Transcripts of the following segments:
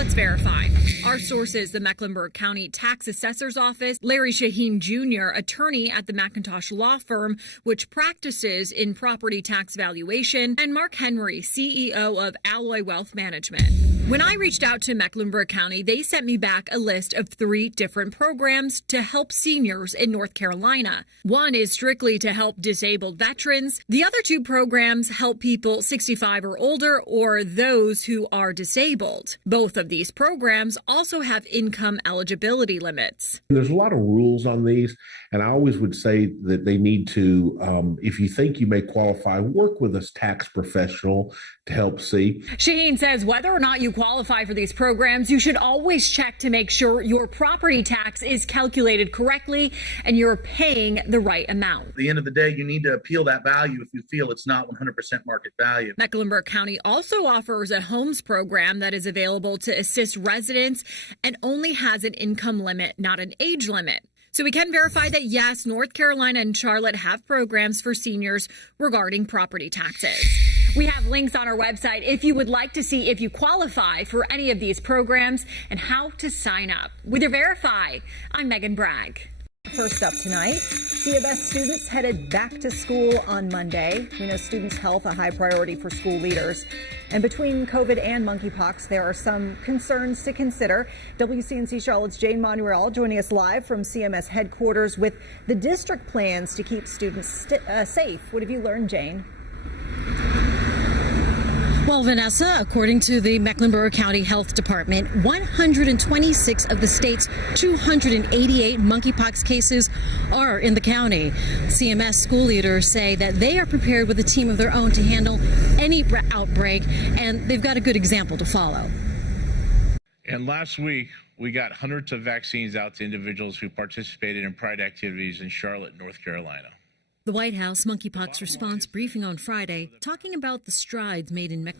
Let's verify. Our sources, the Mecklenburg County Tax Assessor's Office, Larry Shaheen Jr., attorney at the McIntosh Law Firm, which practices in property tax valuation, and Mark Henry, CEO of Alloy Wealth Management. When I reached out to Mecklenburg County, they sent me back a list of 3 different programs to help seniors in North Carolina. One is strictly to help disabled veterans. The other 2 programs help people 65 or older or those who are disabled. Both of these programs also have income eligibility limits. There's a lot of rules on these, and I always would say that they need to, if you think you may qualify, work with a tax professional to help see. Shaheen says whether or not you qualify for these programs, you should always check to make sure your property tax is calculated correctly and you're paying the right amount. At the end of the day, you need to appeal that value if you feel it's not 100% market value. Mecklenburg County also offers a homes program that is available to assist residents and only has an income limit, not an age limit. So we can verify that, yes, North Carolina and Charlotte have programs for seniors regarding property taxes. We have links on our website if you would like to see if you qualify for any of these programs and how to sign up. With your Verify, I'm Megan Bragg. First up tonight, CMS students headed back to school on Monday. We know students' health a high priority for school leaders. And between COVID and monkeypox, there are some concerns to consider. WCNC Charlotte's Jane Monuel joining us live from CMS headquarters with the district plans to keep students safe. What have you learned, Jane? Well, Vanessa, according to the Mecklenburg County Health Department, 126 of the state's 288 monkeypox cases are in the county. CMS school leaders say that they are prepared with a team of their own to handle any outbreak, and they've got a good example to follow. And last week, we got hundreds of vaccines out to individuals who participated in Pride activities in Charlotte, North Carolina. The White House monkeypox response briefing on Friday, talking about the strides made in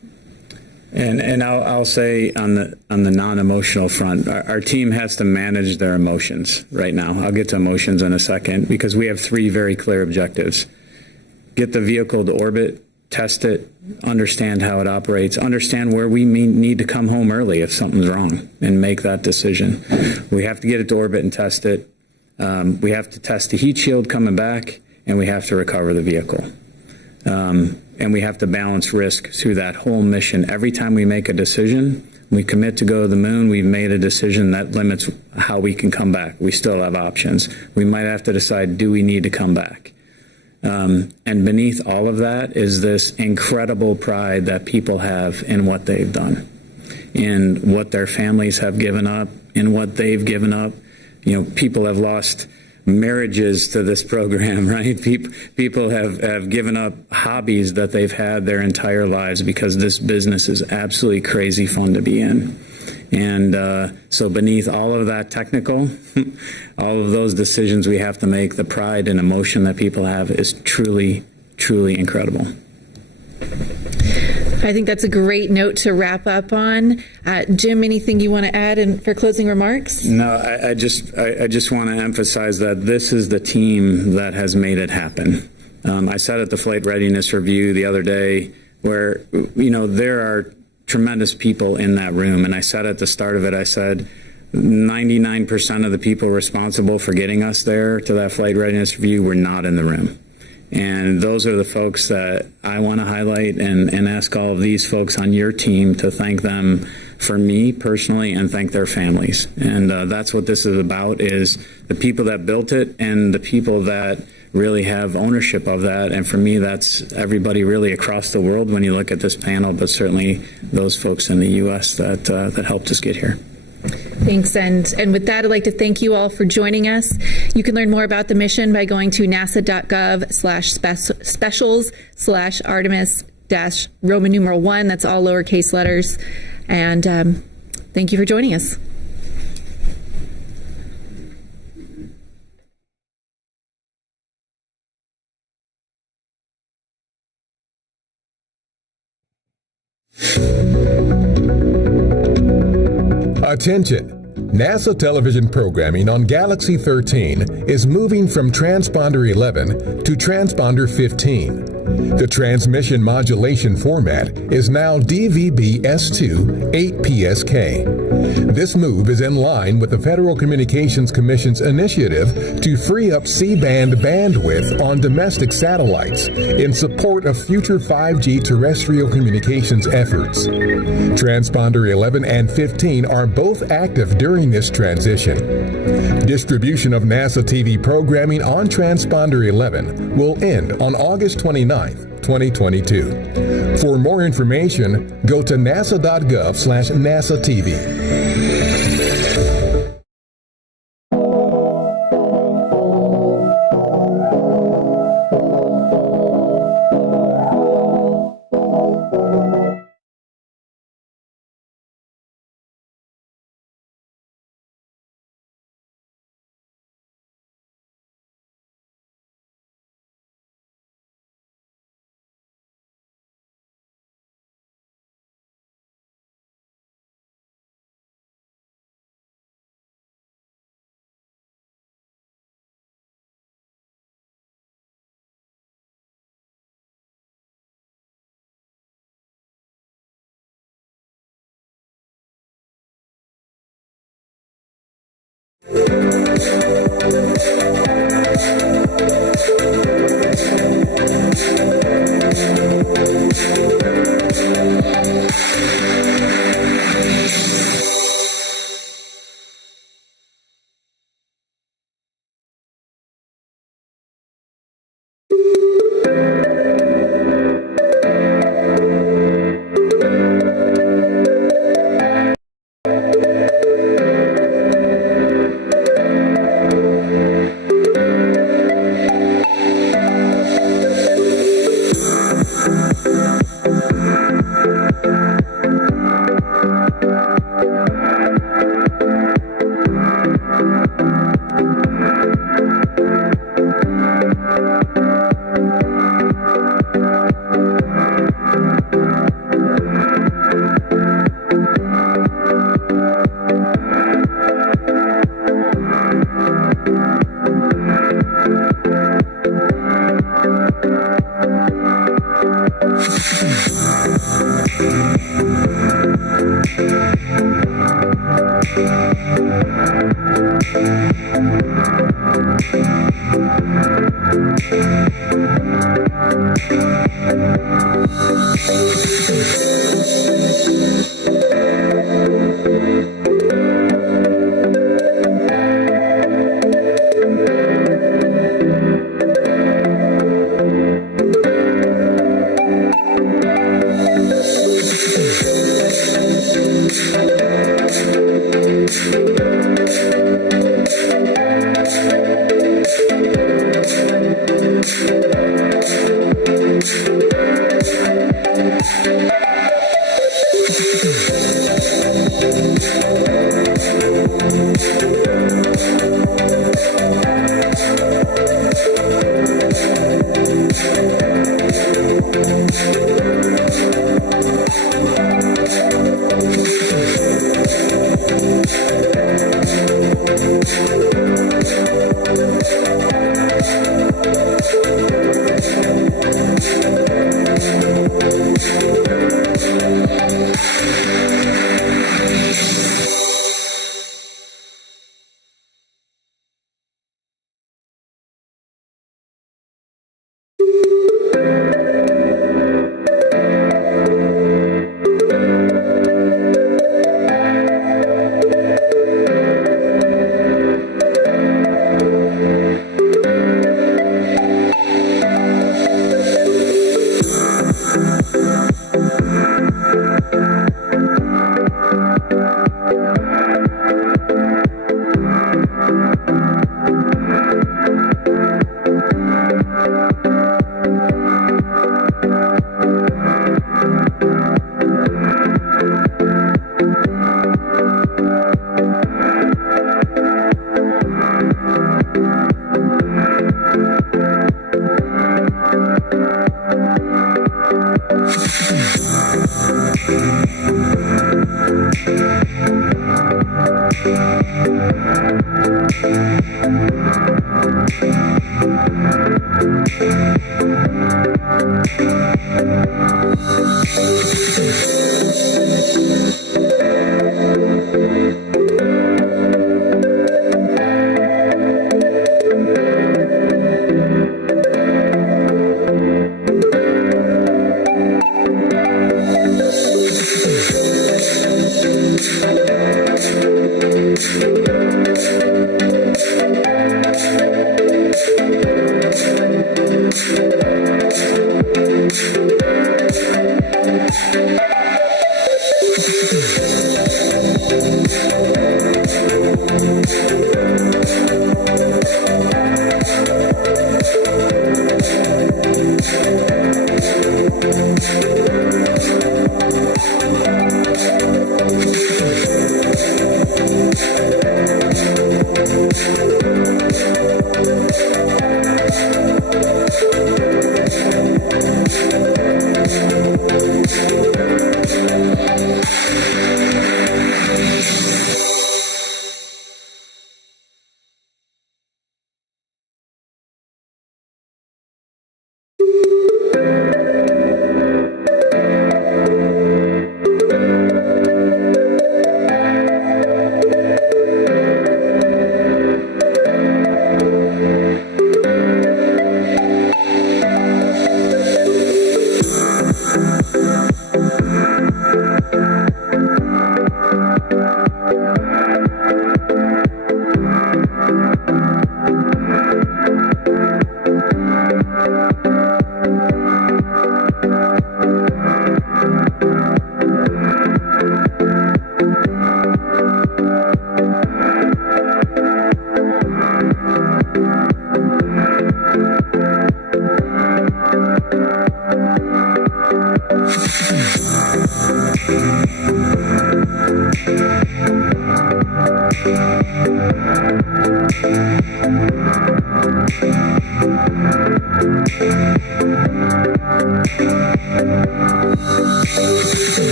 And I'll say on the non-emotional front, our team has to manage their emotions right now. I'll get to emotions in a second because we have 3 very clear objectives. Get the vehicle to orbit, test it, understand how it operates, understand where we need to come home early if something's wrong, and make that decision. We have to get it to orbit and test it. We have to test the heat shield coming back, and we have to recover the vehicle. And we have to balance risk through that whole mission. Every time we make a decision, we commit to go to the moon, we've made a decision that limits how we can come back. We still have options. We might have to decide, do we need to come back? And beneath all of that is this incredible pride that people have in what they've done, in what their families have given up, in what they've given up. You know, people have lost marriages to this program, right? People have given up hobbies that they've had their entire lives because this business is absolutely crazy fun to be in. And so beneath all of that technical, all of those decisions we have to make, the pride and emotion that people have is truly, truly incredible. I think that's a great note to wrap up on. Jim, anything you want to add for closing remarks? No, I just want to emphasize that this is the team that has made it happen. I said at the Flight Readiness Review the other day where, you know, there are tremendous people in that room. And I said at the start of it, I said 99% of the people responsible for getting us there to that Flight Readiness Review were not in the room. And those are the folks that I want to highlight and ask all of these folks on your team to thank them for me personally and thank their families. And that's what this is about, is the people that built it and the people that really have ownership of that. And for me, that's everybody really across the world when you look at this panel, but certainly those folks in the U.S. that helped us get here. Thanks. And with that, I'd like to thank you all for joining us. You can learn more about the mission by going to nasa.gov/specials/Artemis-Roman numeral 1. That's all lowercase letters. And thank you for joining us. Attention! NASA television programming on Galaxy 13 is moving from transponder 11 to transponder 15. The transmission modulation format is now DVB-S2 8PSK. This move is in line with the Federal Communications Commission's initiative to free up C-band bandwidth on domestic satellites in support of future 5G terrestrial communications efforts. Transponder 11 and 15 are both active during this transition. Distribution of NASA TV programming on Transponder 11 will end on August 29th, 2022. For more information, go to nasa.gov/NASA-TV.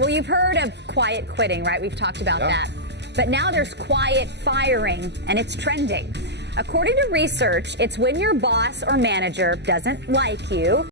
Well, you've heard of quiet quitting, right? We've talked about that. But now there's quiet firing, and it's trending. According to research, it's when your boss or manager doesn't like you,